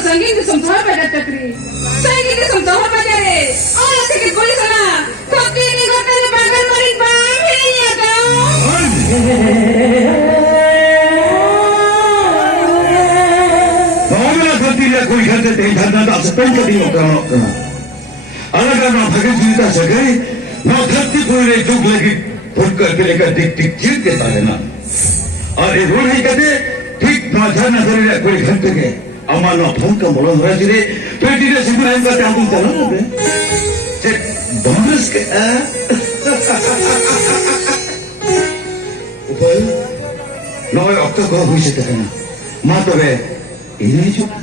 Sangging disumsahar pada Tetri. Sangging disumsahar pada re. Oh, sakit boleh sana. Tapi ini kata ni bagan maring pamili ya kau. Bagaimana ketiga kau ikan teh ikan tak sepen ketinggal kerana. Anak anak bagai cerita segai. Nak keti kau ini juk lagi. Purka pelika dik cir ke tahu. Ada orang kata tik macam nak kerja kau ikan teh ke. Amal nak phone bola orang jadi. Peti dia sebenarnya kata aku jalan apa? Cek bonus ke? Upaya, nak waktu kau hujan terkena. Mata be, ini juga.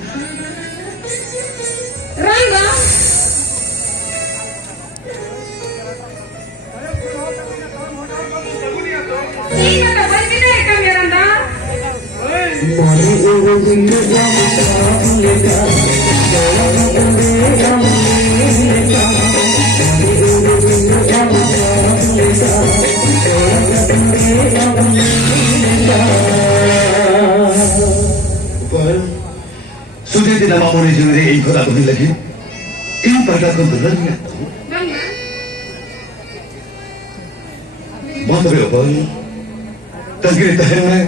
Rangga. Ini ada balik ni kami Rangga. Mari urus hidup yang berbeda, jalan berbeda, berbeda. Mari urus hidup yang berbeda, jalan berbeda, berbeda. Upaya, sudah tidak mahu dijadi ikut aku ni lagi. Ini pada kau berlari. Rangga. Mata be upaya, tangkir tahan.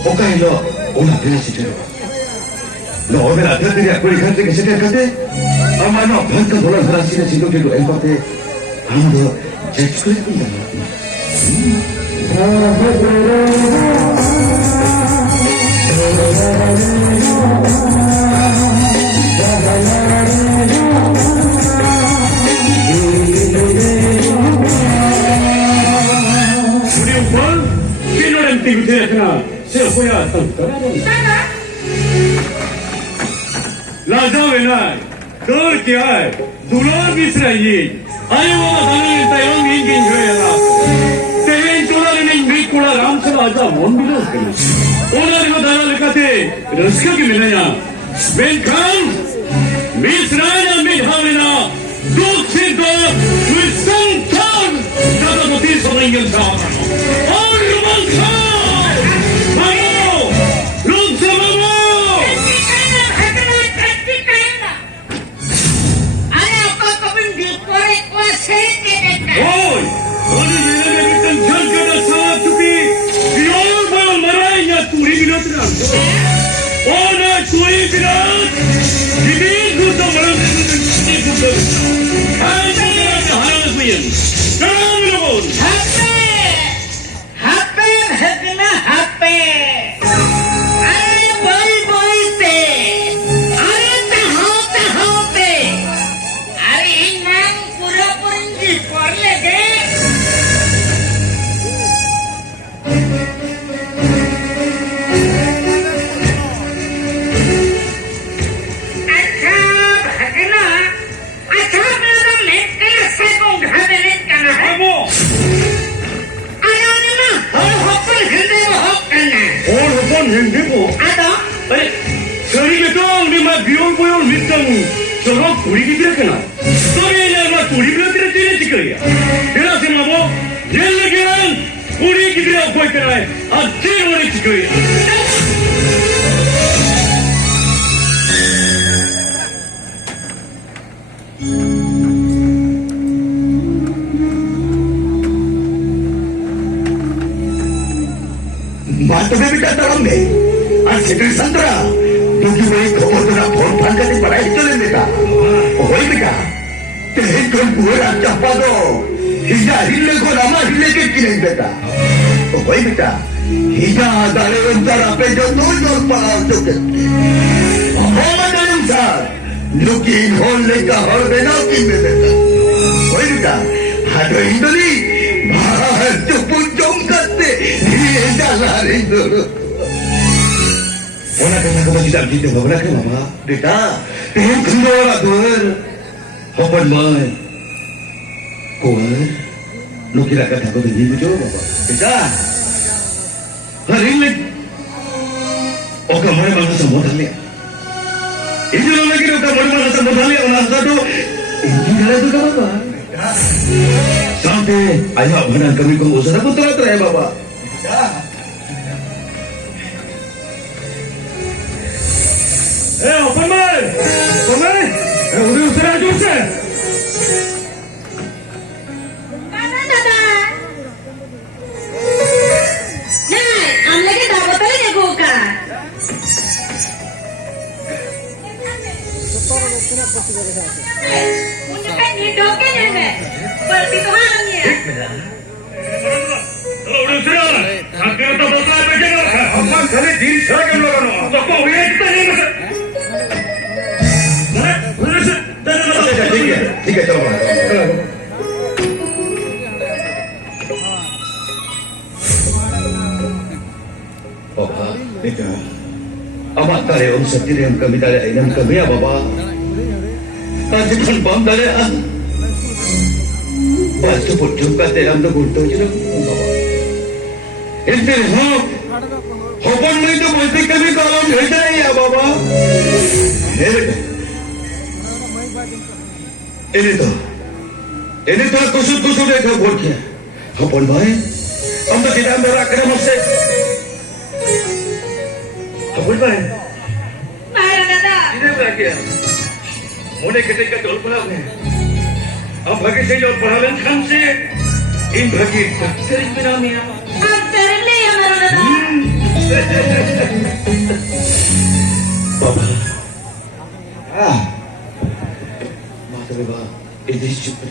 Okai lo, ona pernah cerita. Lo orang ada tidak boleh kata kesekian kata. Amal nak bangka bola berhasil situ itu empatnya. Anda jadi kulit pun tak. Sudah upal, kena nanti kita kena. Siapa yang tangkap? Laza wenai, kerja, dular bisrai. Ayo mana tangan tayang ingin jual lah. Tehen dular ini ingin kulah ramsel aja monbilos kena. Orang itu dalam lekate, rezeki kemenanya. Menkan, misraya mihawena, dokter wisang tahun, dapat mati sama ingin sama. Orang mangsa. Oi, orang ini kita jaga dasar tapi biar malam marahnya turi binat nak. Oh nak turi binat, ini kita malam ini kita. Hanya kita harus punya. Kamu lor. Happy na happy. Aye boy te. Aye tahu te. Aye inang pura puringi porle ke. Hindi po. Ano? Ay, sorry betul, ni mak biol mitang jorok turi kita kena. Sorry ni mak turi bila tidak tidak cikaya. Kena semua mo, jalan lagi turi kita apa kena? Ajar orang cikaya. Mata be kita dalam ni. Asyik Sandra. Tujuh hari kau tu nak phone pangkat di parai itu le beta. Oh beta. Teh kau buat apa tu? Hija hille kau nama hille ke kini beta. Oh beta. Hija dari antara pejabat nol palau tu ke. Oh mana yang sah? Lukin hol leka hol bena kini beta. Oh beta. Hado itu ni. Bahar tu pun jongkat deh. Dia jalan itu. Orang kena kau tidak gitu, kau nak kenapa? Dita, teh kendor atur, hopan mai, kuat, lu kira kata kau begini tu, Dita, hari ini, oka mana mana semua dah ni, ini lagi oka mana mana semua dah ni, orang satu, ini dah tu apa? Sampai ayah mana kami kau usah pun teratai bapa. उद्या उसरा दिवस दादा नाही आमला काही दाबतले नको का मुझे काय NEET डोके नाही परती तो आम्ही ठीक आहे चलो Bapak, Nika, amat tare om satiri yang kami tare ainam kami ya Bapak. Nanti kan bang tare an. Bas tu pun juga dalam tu guntur je Bapak. Ini hok, hokan ni tu mesti kami kalau beda ya Bapak. Ini tu kusut dekha boleh. Hokan baik, om tu tidak berakar mesti. Apa baik? बाहेर दादा इधर बैठिए मोने के का जोल पड़ा है अब भागे से जोल पड़ा लन खान से इन भागी डॉक्टर में नाम है आप तरले हमारा दादा Bapak. Mata beba, ini super.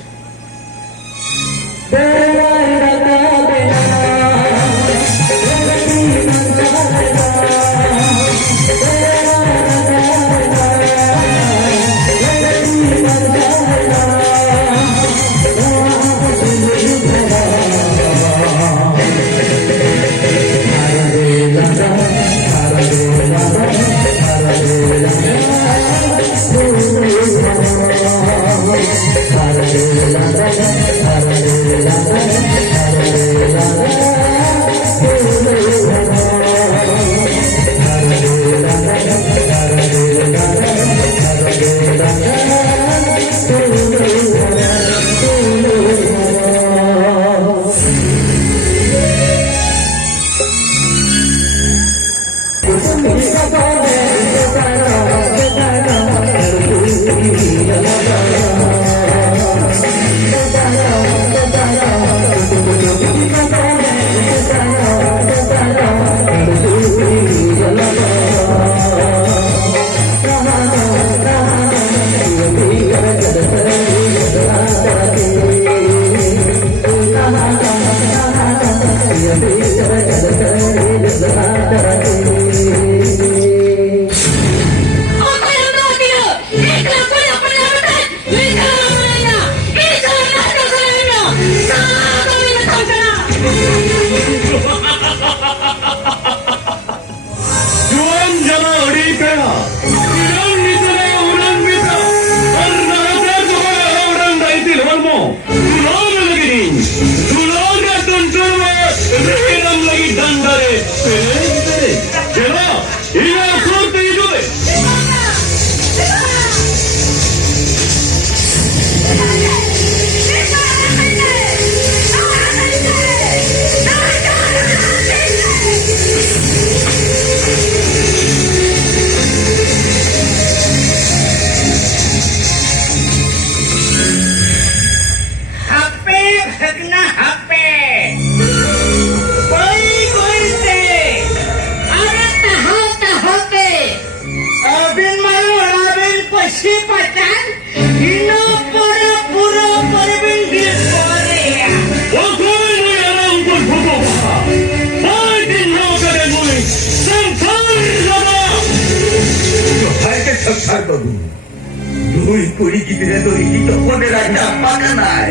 Dui kuri gidre to hito kone raja apa nai.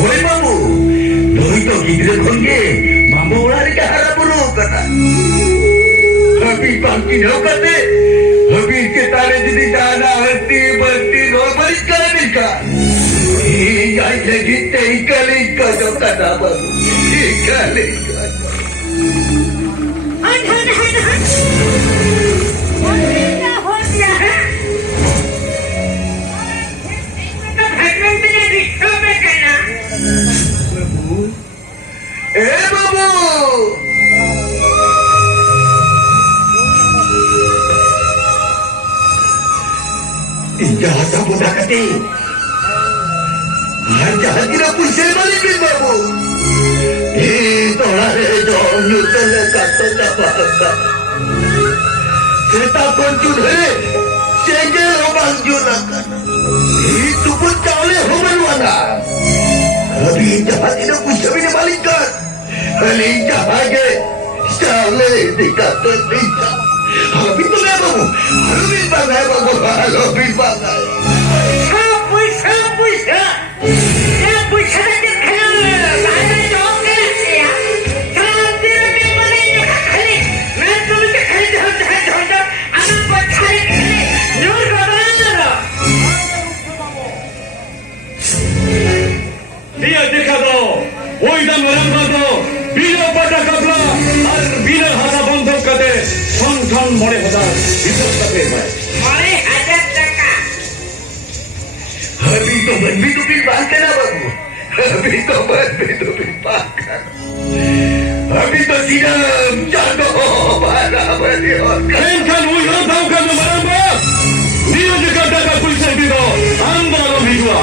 Oi mamu, dui to gidre konge, mamu ulari ka harapuru kata. Habi bangki no kate, habi ke tare jadi dana hati berti no berikan ika. Jai lagi teikali ka jo kata babu, ikali ka. Jahat apa dah kata? Jahat tidak pun saya balikin babu. Itulah redon nyusul kata jabat. Saya takut judul. Saya orang junakan. Itu pun tak boleh human mana. Lebih jahat tidak pun saya boleh balikan. Lebih jahat je. Saya dikata tidak. Lebih tu apa? Lebih bangai babu. Lebih bangai. Dia dekha do, oidam rangba do, bila pada kapla, ar bila hasa bondhok kate, সংখ্যান মনে হাজার হিসাব কাটে হয়। মনে 1000 টাকা। Habis tu makan babu. Habis tu makan. Habis tu tidak jago mana beliau. Engkan uyo tahu kan maramba? Dia juga daga puisi itu, anda lo berdua.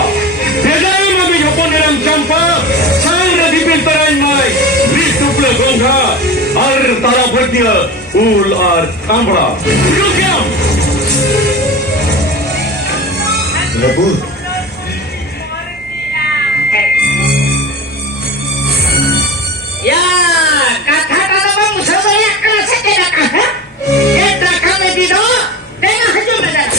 Bedai mami Jepun dalam campa, sangat dipintaran mai, dituple gongga, ar tara berdia, ul ar kambra. Yukiam. Babu. Ya, kata-kata kamu sebanyak kena sekedar kata. Kita kami tidak dengan hajur negara.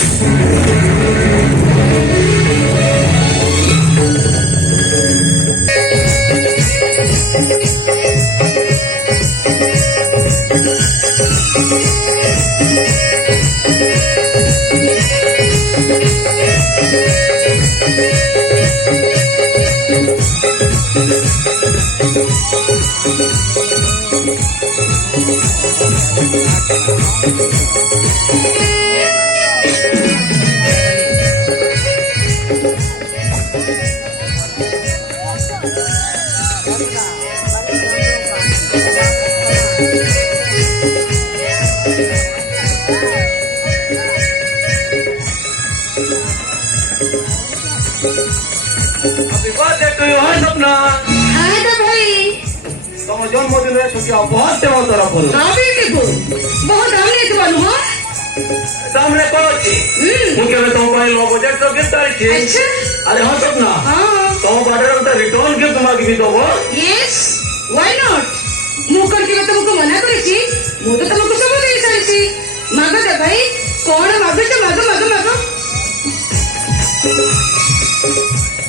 Happy birthday to you, hai Sapna. Ada भाई তোমার জন্মদিনের ছুটিয়া বহুত দেওয়া তোরা বলো अभी देखो बहुत हमने तो अनुभव সামনে করছি মুখে তোমার প্রজেক্ট গিফট আছে अच्छा আরে হ্যাঁ স্বপ্না हाँ তোমার বাড়ির একটা রিটার্ন গিফট তোমাকে দিয়ে দেবো यस व्हाई नॉट मुकर के तुमको मना करेছি ମୁଁ ତ ତମକୁ ସବୁ ଦେଇ ସାରିଛି ମାଗ ଦେ ଭାଇ କଣ ମାଗୁଛ ମାଗ ମାଗ ମାଗ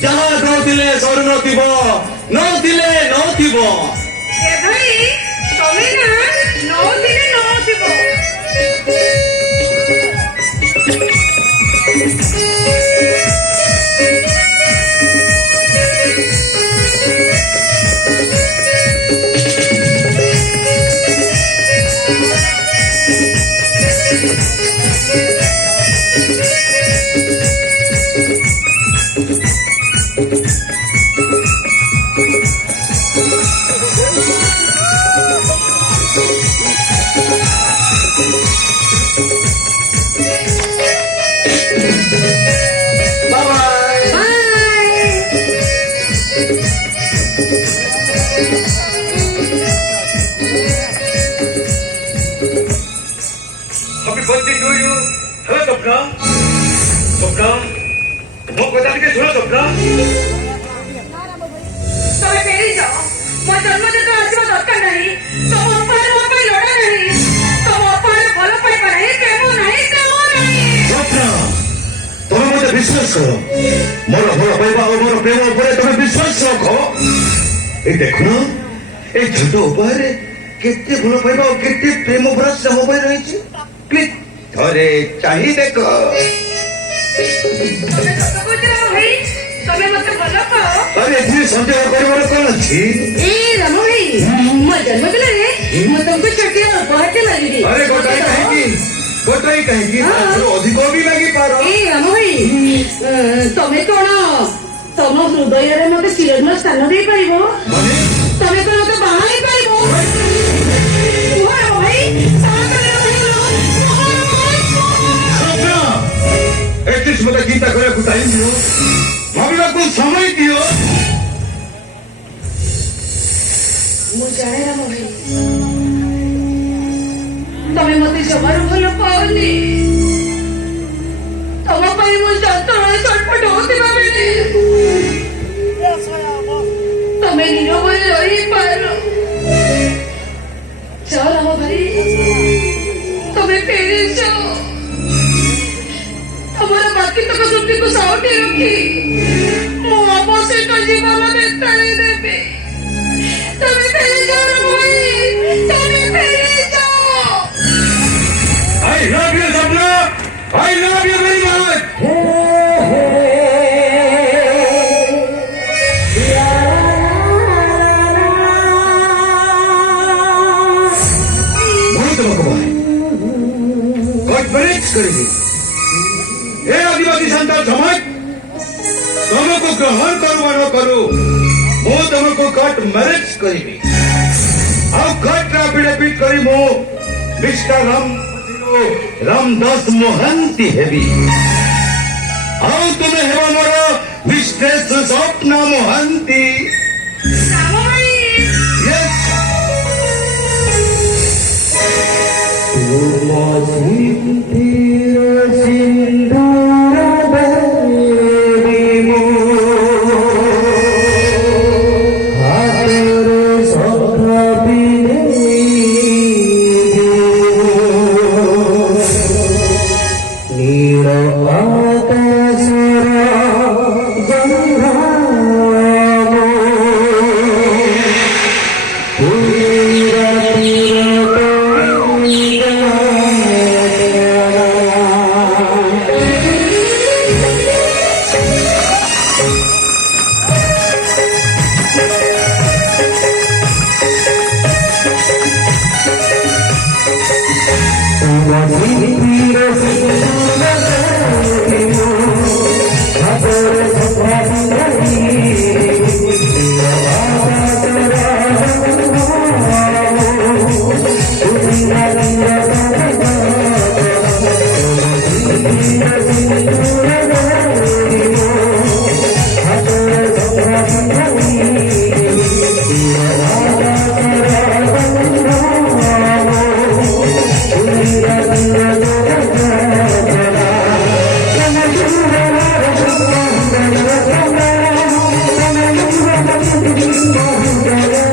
ଯାହା ନଥିଲେ ସରୁ ନଥିବ ନଥିଲେ ନଥିବ ଏ ଭାଇ ତମେ ନା ନଉଥିଲେ ନଉଥିବ Happy birthday to you. Hello, Sapna. Sapna. ମୋ କଥା ଟିକେ ଶୁଣ ସ୍ୱପ୍ନା ତମେ ଫେରି ଯାଅ ମୋ ଜନ୍ମଦିନ ଆସିବା ଦରକାର ନାହିଁ ତମ ଅପାର ମୋ ପାଇଁ ଲଢା ନାହିଁ ତମ ଅପାର ଭଲ ପାଇବା ନାହିଁ ପ୍ରେମ ନାହିଁ ସ୍ୱପ୍ନା ତମେ ମୋତେ ବିଶ୍ୱାସ କର ମୋର ଭଲ ପାଇବା ଓ ମୋର ପ୍ରେମ ଉପରେ ତମେ ବିଶ୍ୱାସ ରଖ এই দেখুন এই ছোট উপহারে কেতে ভাল পাইবা ও কেতে প্রেম ভরা স্নেহ বই রয়েছে প্লিজ ধরে চাহি দেখ ତମେ ସତ କହୁଛ ରାମ ଭାଇ ତମେ ମତେ ଭଲ ପାଅ আরে এখানে সন্দেহ করিবার কোন আছে ଏ ରାମ ଭାଇ ମୋ ଜନ୍ମଦିନରେ ମୁଁ ତମକୁ ଛୋଟିଆ ଉପହାରଟେ ମାଗିବି আরে গোটাই কাহিকি তারপরে অধিক বি লাগি পার ଏ ରାମ ଭାଇ ତମେ କଣ ତମ ହୃଦୟରେ ମତେ ଚିରଦିନ ସ୍ଥାନ ଦେଇପାରିବ মানে ତମେ କଣ ମତେ ବାହା ହେଇପାରିବ କୁହ ରାମ ଭାଇ স্বপ্না একটি प्लीज मत चिंता କରିବାକୁ ଟାଇମ୍ ଦିଅ ଭାବିବାକୁ ସମୟ ଦିଅ ମୁଁ ଜାଣେ ରାମ ଭାଇ ତମେ ମତେ ଜମାରୁ ଭଲ ପାଅନି ତମ ପାଇଁ ମୁଁ ଯନ୍ତ୍ରଣା ଛଟପଟ ହଉଥିବା ବେଳେ ତମେ ନିରବରେ ରହିପାର ଯାଅ ରାମ ଭାଇ ତମେ ଫେରିଛ ତମର ବାକି ତକ ସ୍ମୃତିକୁ ସାଉଟି ରଖି ମୁଁ ଅବଶିଷ୍ଟ ଜୀବନ ବିତାଇ ଦେବି ତମେ ଫେରିଯାଅ ରାମ ଭାଇ ତମେ ଫେରିଯାଅ I love you Sapna I love you very much करेगी ए आदिवासी संतान समाज तुमको ग्रहण करू वा न करू मो तुमको कट मैरिज करी ଆଉ କଟ ଆଫିଡେଭିଟ କରି ମୁଁ ମିଷ୍ଟର ରାମଦାସ ମହାନ୍ତି ହେବି ଆଉ ତୁମେ ହେବ ମୋର ମିଷ୍ଟ୍ରେସ ସ୍ୱପ୍ନା ମହାନ୍ତି ରାମ ଭାଇ Yes. Thank you.